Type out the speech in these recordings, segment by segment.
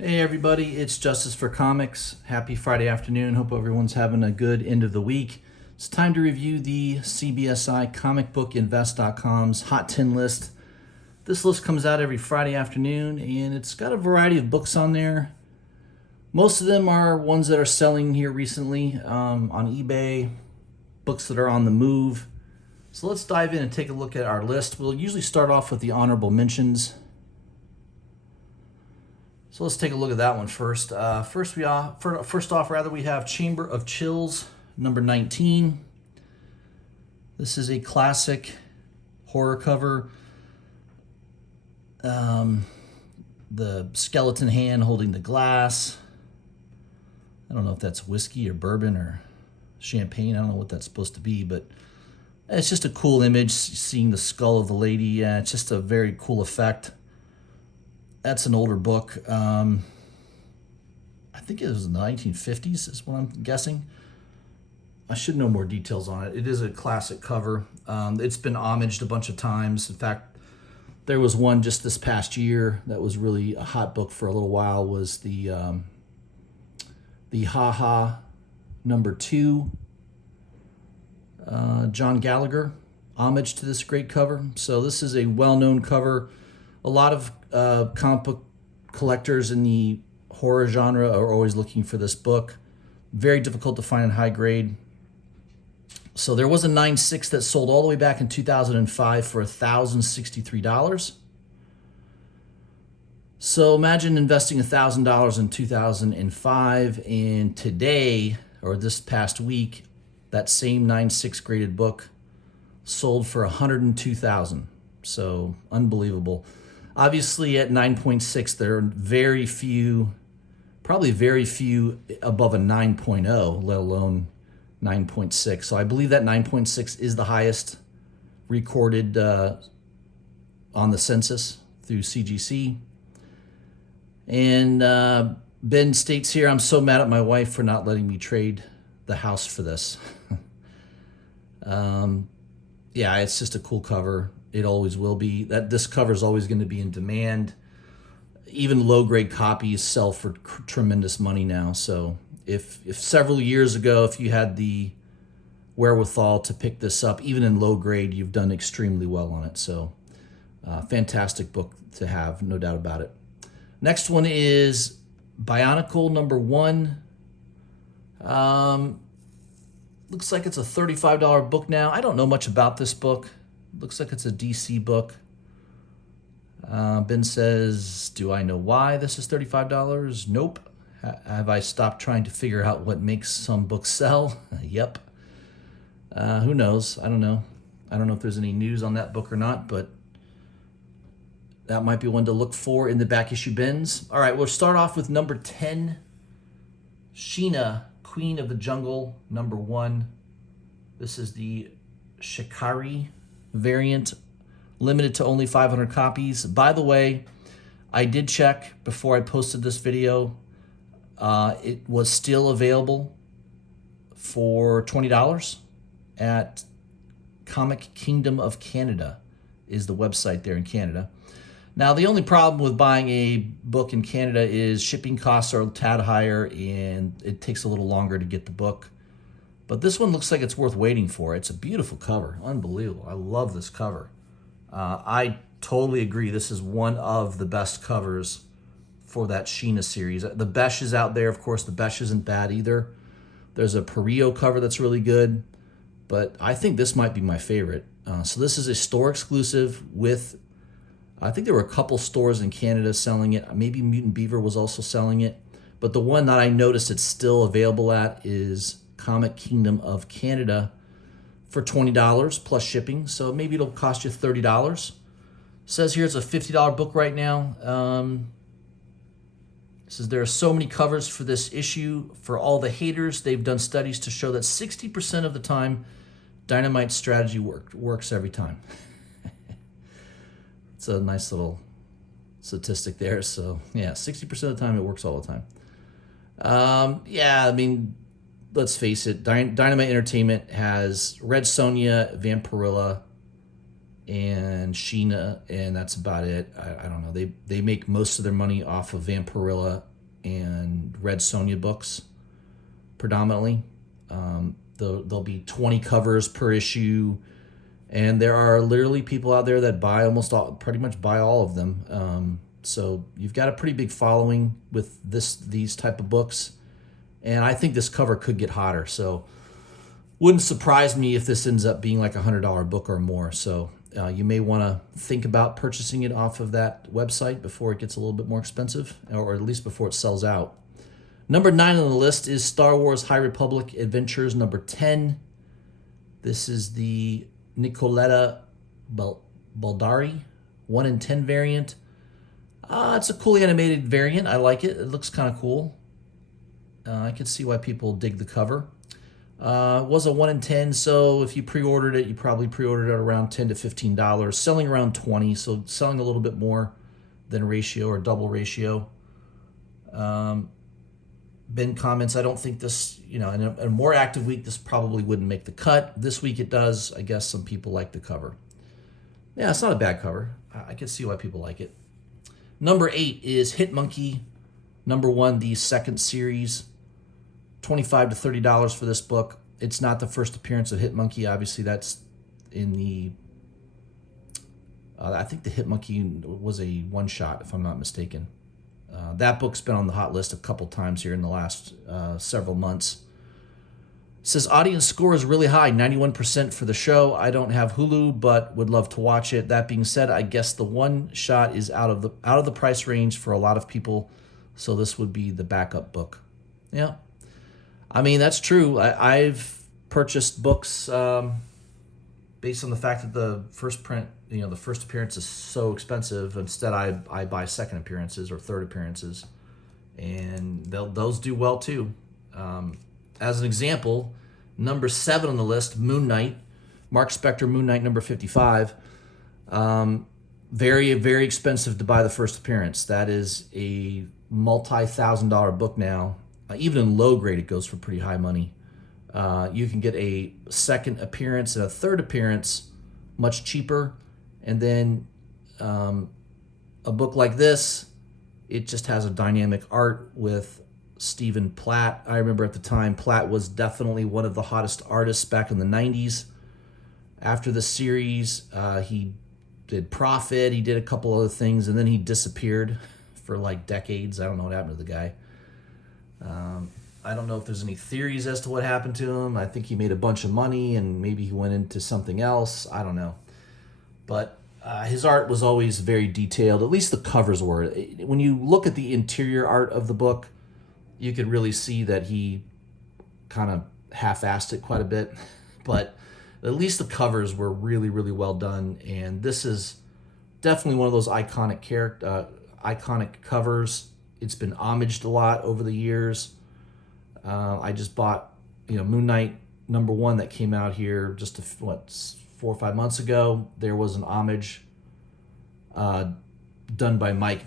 Hey everybody, it's Justice for Comics. Happy Friday afternoon. Hope everyone's having a good end of the week. It's time to review the CBSI comicbookinvest.com's Hot 10 list. This list comes out every Friday afternoon and it's got a variety of books on there. Most of them are ones that are selling here recently on eBay, books that are on the move. So let's dive in and take a look at our list. We'll usually start off with the honorable mentions. So let's take a look at that one first. First off, we have Chamber of Chills, number 19. This is a classic horror cover. The skeleton hand holding the glass. I don't know if that's whiskey or bourbon or champagne. I don't know what that's supposed to be, but it's just a cool image, seeing the skull of the lady. Yeah, it's just a very cool effect. That's an older book. I think it was in the 1950s is what I'm guessing. I should know more details on it. It is a classic cover. It's been homaged a bunch of times. In fact, there was one just this past year that was really a hot book for a little while, was the Haha number 2, John Gallagher, homage to this great cover. So this is a well-known cover. A lot of comic book collectors in the horror genre are always looking for this book. Very difficult to find in high grade. So there was a 9.6 that sold all the way back in 2005 for $1,063. So imagine investing $1,000 in 2005, and today, or this past week, that same 9.6 graded book sold for $102,000. So unbelievable. Obviously at 9.6, there are very few above a 9.0, let alone 9.6. So I believe that 9.6 is the highest recorded on the census through CGC. And Ben states here, I'm so mad at my wife for not letting me trade the house for this. Yeah, it's just a cool cover. It always will be. This cover is always going to be in demand. Even low-grade copies sell for tremendous money now. So if several years ago, if you had the wherewithal to pick this up, even in low grade, you've done extremely well on it. So fantastic book to have, no doubt about it. Next one is Bionicle Number One. Looks like it's a $35 book now. I don't know much about this book. Looks like it's a DC book. Ben says, do I know why this is $35? Nope. Have I stopped trying to figure out what makes some books sell? Yep. Who knows? I don't know. I don't know if there's any news on that book or not, but that might be one to look for in the back issue bins. All right, we'll start off with number 10, Sheena, Queen of the Jungle, number 1. This is the Shikari variant, limited to only 500 copies. By the way, I did check before I posted this video. It was still available for $20 at Comic Kingdom of Canada is the website there in Canada. Now, the only problem with buying a book in Canada is shipping costs are a tad higher and it takes a little longer to get the book. But this one looks like it's worth waiting for. It's a beautiful cover. Unbelievable. I love this cover. I totally agree. This is one of the best covers for that Sheena series. The Besh is out there. Of course, the Besh isn't bad either. There's a Perillo cover that's really good. But I think this might be my favorite. So this is a store exclusive with, I think there were a couple stores in Canada selling it. Maybe Mutant Beaver was also selling it. But the one that I noticed it's still available at is Comic Kingdom of Canada for $20 plus shipping. So maybe it'll cost you $30. It says here it's a $50 book right now. It says there are so many covers for this issue. For all the haters, they've done studies to show that 60% of the time, Dynamite's strategy works every time. It's a nice little statistic there. So yeah, 60% of the time it works all the time. Yeah, I mean, let's face it, Dynamite Entertainment has Red Sonja, Vampirilla, and Sheena, and that's about it. I don't know. They make most of their money off of Vampirilla and Red Sonja books, predominantly. There'll be 20 covers per issue, and there are literally people out there that buy pretty much buy all of them. So you've got a pretty big following with these type of books, and I think this cover could get hotter. So wouldn't surprise me if this ends up being like a $100 book or more. So you may want to think about purchasing it off of that website before it gets a little bit more expensive, or at least before it sells out. Number 9 on the list is Star Wars High Republic Adventures number 10. This is the Nicoletta Baldari 1 in 10 variant. It's a cool animated variant. I like it. It looks kind of cool. I can see why people dig the cover. It was a 1 in 10, so if you pre-ordered it, you probably pre-ordered it around $10 to $15, selling around 20, so selling a little bit more than ratio or double ratio. Ben comments, I don't think this, in a more active week, this probably wouldn't make the cut. This week it does. I guess some people like the cover. Yeah, it's not a bad cover. I can see why people like it. Number 8 is Hitmonkey number 1, the second series. $25 to $30 for this book. It's not the first appearance of Hitmonkey. Obviously, that's in the... I think the Hitmonkey was a one-shot, if I'm not mistaken. That book's been on the hot list a couple times here in the last several months. It says audience score is really high, 91% for the show. I don't have Hulu, but would love to watch it. That being said, I guess the one shot is out of the price range for a lot of people, so this would be the backup book. Yeah, I mean that's true. I've purchased books based on the fact that the first print, the first appearance is so expensive. Instead, I buy second appearances or third appearances, and those do well too. As an example, number 7 on the list, Moon Knight, Mark Spector, Moon Knight number 55. Very, very expensive to buy the first appearance. That is a multi-$1,000 book now. Even in low grade, it goes for pretty high money. You can get a second appearance and a third appearance much cheaper. And then a book like this, it just has a dynamic art with Stephen Platt. I remember at the time, Platt was definitely one of the hottest artists back in the 90s. After the series, he did Prophet, he did a couple other things, and then he disappeared for like decades. I don't know what happened to the guy. I don't know if there's any theories as to what happened to him. I think he made a bunch of money and maybe he went into something else. I don't know. But his art was always very detailed. At least the covers were. When you look at the interior art of the book, you could really see that he kind of half-assed it quite a bit. But at least the covers were really, really well done. And this is definitely one of those iconic covers. It's been homaged a lot over the years. I just bought, Moon Knight number 1 that came out here just 4 or 5 months ago. There was an homage done by Mike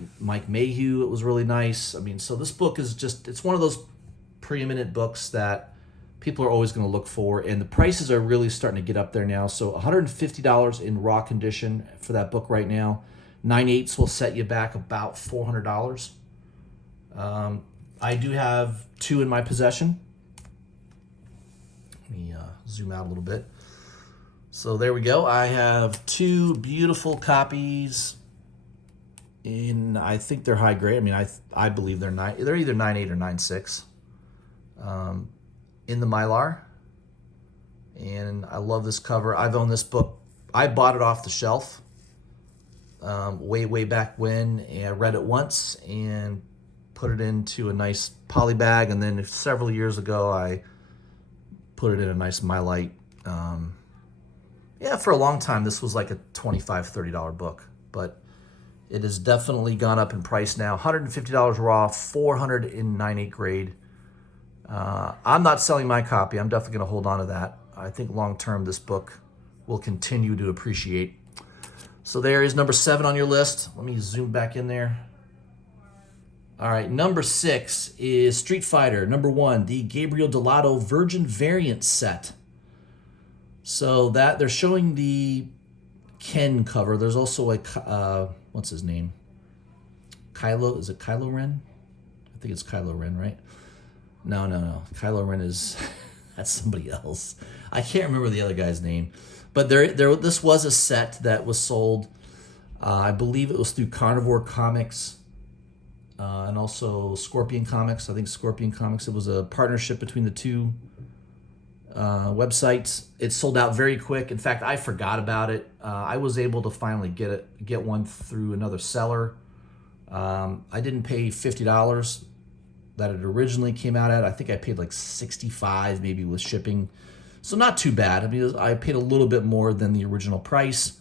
Mayhew. It was really nice. I mean, so this book is it's one of those preeminent books that people are always going to look for, and the prices are really starting to get up there now. So $150 in raw condition for that book right now. 9/8 will set you back about $400. I do have 2 in my possession. Let me zoom out a little bit. So there we go. I have 2 beautiful copies. I think they're high grade. I mean, I believe they're either 9/8 or 9/6 in the Mylar. And I love this cover. I've owned this book. I bought it off the shelf way back when, and I read it once and put it into a nice poly bag, and then several years ago I put it in a nice Mylite. For a long time this was like a $25, $30 book, but it has definitely gone up in price now. $150 raw, $400 in 9/8 grade. I'm not selling my copy. I'm definitely going to hold on to that. I think long term this book will continue to appreciate. So there is number 7 on your list. Let me zoom back in there. All right, number 6 is Street Fighter number 1, the Gabriel Delato Virgin variant set. So that they're showing the Ken cover. There's also a, what's his name? Kylo, is it Kylo Ren? I think it's Kylo Ren, right? No. Kylo Ren is, that's somebody else. I can't remember the other guy's name. But this was a set that was sold, I believe it was through Carnivore Comics, and also Scorpion Comics. I think Scorpion Comics, it was a partnership between the two websites. It sold out very quick. In fact, I forgot about it. I was able to finally get one through another seller. I didn't pay $50 that it originally came out at. I think I paid like $65 maybe with shipping. So not too bad. I mean, I paid a little bit more than the original price.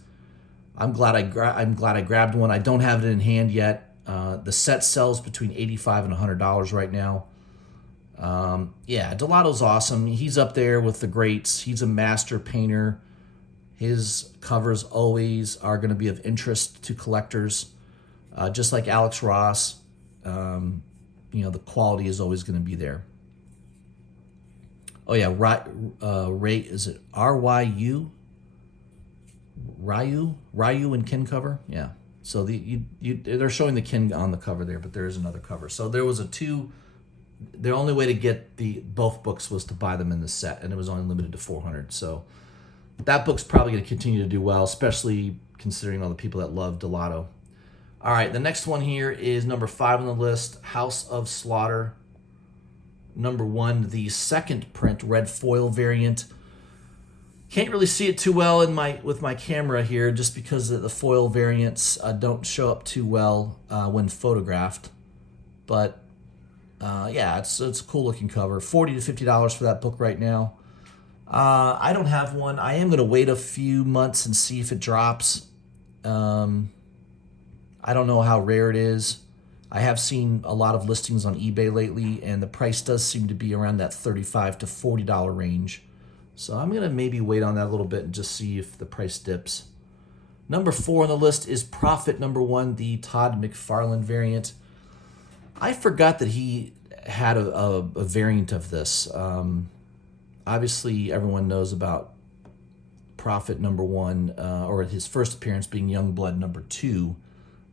I'm glad I grabbed one. I don't have it in hand yet. The set sells between $85 and $100 right now. Yeah, Delato's awesome. He's up there with the greats. He's a master painter. His covers always are going to be of interest to collectors, just like Alex Ross. The quality is always going to be there. Oh yeah, Ray, is it RYU? Ryu and Ken cover? Yeah. So they're showing the Ken on the cover there, but there is another cover. So there was the only way to get both books was to buy them in the set, and it was only limited to 400. So that book's probably going to continue to do well, especially considering all the people that love Delato. All right, the next one here is number 5 on the list, House of Slaughter. Number 1, the second print red foil variant. Can't really see it too well with my camera here, just because the foil variants don't show up too well when photographed. But yeah, it's a cool looking cover. $40 to $50 for that book right now. I don't have one. I am going to wait a few months and see if it drops. I don't know how rare it is. I have seen a lot of listings on eBay lately, and the price does seem to be around that $35 to $40 range. So I'm going to maybe wait on that a little bit and just see if the price dips. Number 4 on the list is Prophet Number One, the Todd McFarlane variant. I forgot that he had a variant of this. Obviously, everyone knows about Prophet Number One, or his first appearance being Youngblood Number 2.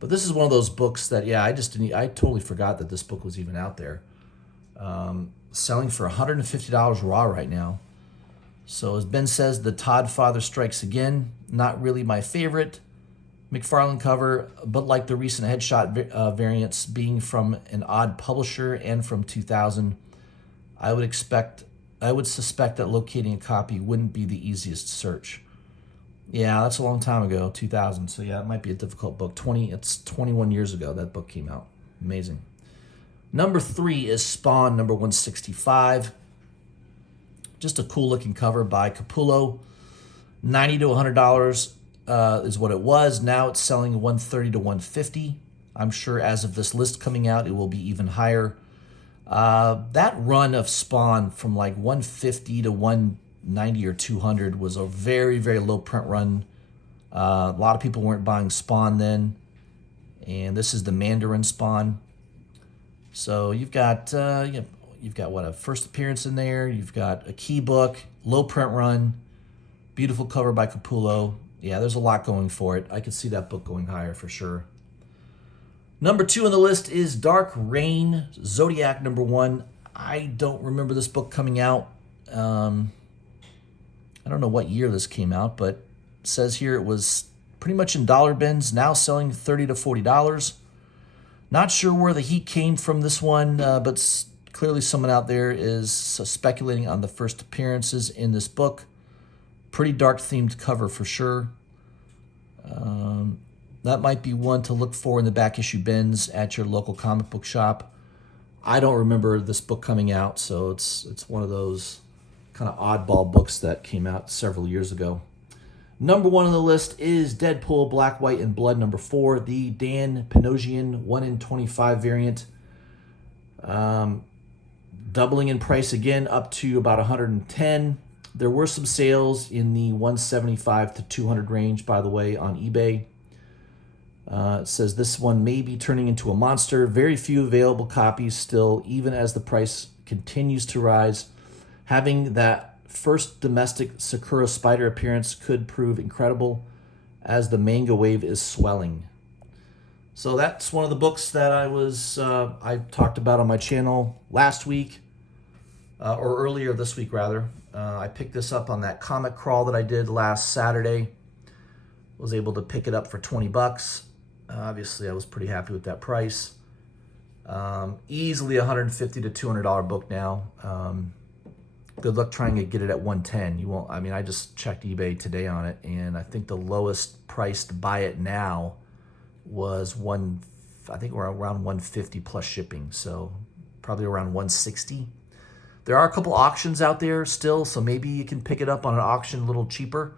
But this is one of those books that, yeah, I totally forgot that this book was even out there. Selling for $150 raw right now. So as Ben says, the Todd Father strikes again. Not really my favorite McFarlane cover, but like the recent headshot variants being from an odd publisher and from 2000, I would suspect that locating a copy wouldn't be the easiest search. Yeah, that's a long time ago, 2000. So yeah, it might be a difficult book. It's 21 years ago that book came out. Amazing. Number 3 is Spawn number 165. Just a cool looking cover by Capullo. $90 to $100 is what it was. Now it's selling $130 to $150. I'm sure as of this list coming out, it will be even higher. That run of Spawn from like 150 to 190 or 200 was a very, very low print run. A lot of people weren't buying Spawn then. And this is the Mandarin Spawn. So you've got what, a first appearance in there. You've got a key book, low print run, beautiful cover by Capullo. Yeah, there's a lot going for it. I could see that book going higher for sure. Number 2 on the list is Dark Reign, Zodiac number 1. I don't remember this book coming out. I don't know what year this came out, but it says here it was pretty much in dollar bins, now selling $30 to $40. Not sure where the heat came from this one, but clearly someone out there is speculating on the first appearances in this book. Pretty dark themed cover for sure. That might be one to look for in the back issue bins at your local comic book shop. I don't remember this book coming out, so it's one of those kind of oddball books that came out several years ago. Number 1 on the list is Deadpool Black, White, and Blood number 4, the Dan Panosian 1 in 25 variant. Doubling in price again, up to about $110. There were some sales in the $175 to $200 range, by the way, on eBay. It says this one may be turning into a monster. Very few available copies still, even as the price continues to rise. Having that first domestic Sakura Spider appearance could prove incredible. as the manga wave is swelling. So that's one of the books that I talked about on my channel last week, or earlier this week rather. I picked this up on that comic crawl that I did last Saturday. Was able to pick it up for 20 bucks. Obviously, I was pretty happy with that price. Easily $150 to $200 book now. Good luck trying to get it at 110. You won't. I mean, I just checked eBay today on it, and I think the lowest price to buy it now was I think we're around 150 plus shipping, so probably around 160. There are a couple auctions out there still, so maybe you can pick it up on an auction a little cheaper.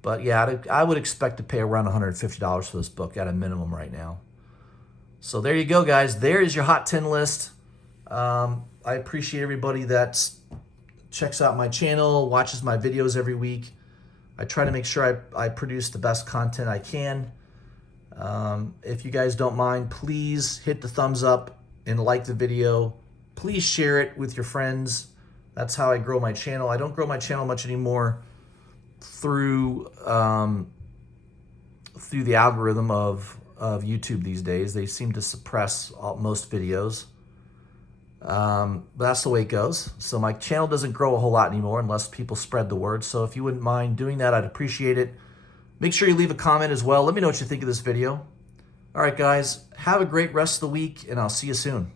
But yeah, I would expect to pay around $150 for this book at a minimum right now. So there you go, guys. There is your Hot 10 list. I appreciate everybody that checks out my channel, watches my videos every week. I try to make sure I produce the best content I can. If you guys don't mind, please hit the thumbs up and like the video. Please share it with your friends. That's how I grow my channel. I don't grow my channel much anymore through the algorithm of YouTube these days. They seem to suppress most videos. But that's the way it goes. So my channel doesn't grow a whole lot anymore unless people spread the word. So if you wouldn't mind doing that, I'd appreciate it. Make sure you leave a comment as well. Let me know what you think of this video. All right, guys, have a great rest of the week, and I'll see you soon.